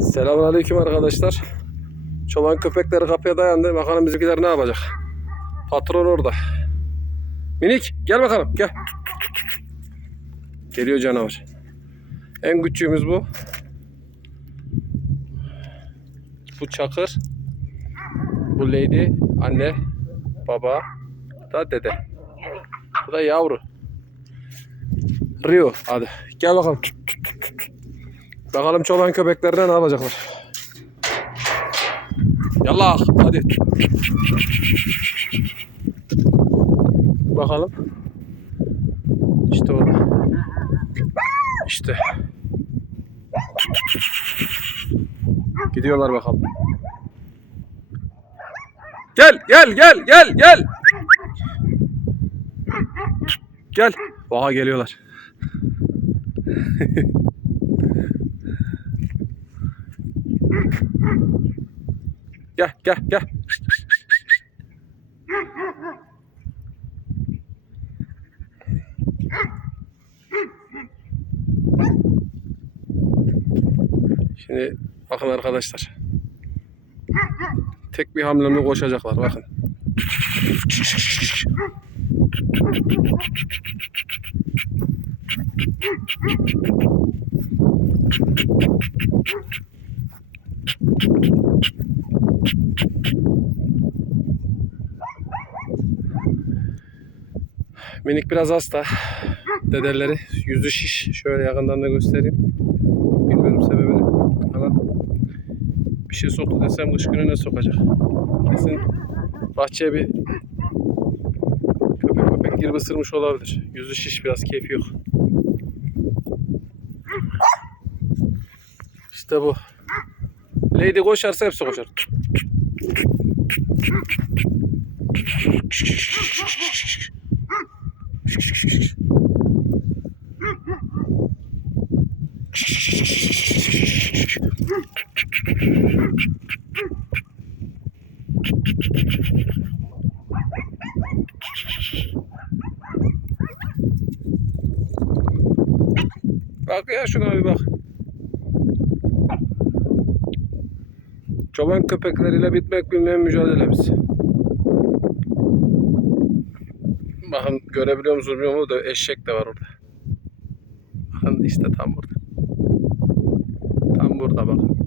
Selamünaleyküm arkadaşlar. Çoban köpekleri kapıya dayandı. Bakalım bizimkiler ne yapacak? Patron orada. Minik gel bakalım gel. Geliyor canavar. En küçüğümüz bu. Bu Çakır. Bu Lady. Anne. Baba. Da dede. Bu da yavru. Rio. Hadi. Gel bakalım. Bakalım çoban köpeklerine ne yapacaklar. Yallah. Hadi. Bakalım. İşte orada. İşte. Gidiyorlar bakalım. Gel, gel, gel, gel, gel. Gel. Oha geliyorlar. Gel, gel, gel. Şimdi bakın arkadaşlar. Tek bir hamlemle koşacaklar bakın. Minik biraz hasta. Dedeleri yüzü şiş. Şöyle yakından da göstereyim. Bilmiyorum sebebini. Ama bir şey soktu desem kış gününe sokacak. Kesin bahçeye bir köpek köpek girip ısırmış olabilir. Yüzü şiş biraz keyfi yok. İşte bu. Lady koşarsa hepsi koşar. Bak ya şuna bir bak. Çoban köpekleriyle bitmek bilmeyen mücadelemiz. Bakın görebiliyor musunuz bilmiyorum da eşek de var orada. Bakın işte tam burada. Tam burada bakın.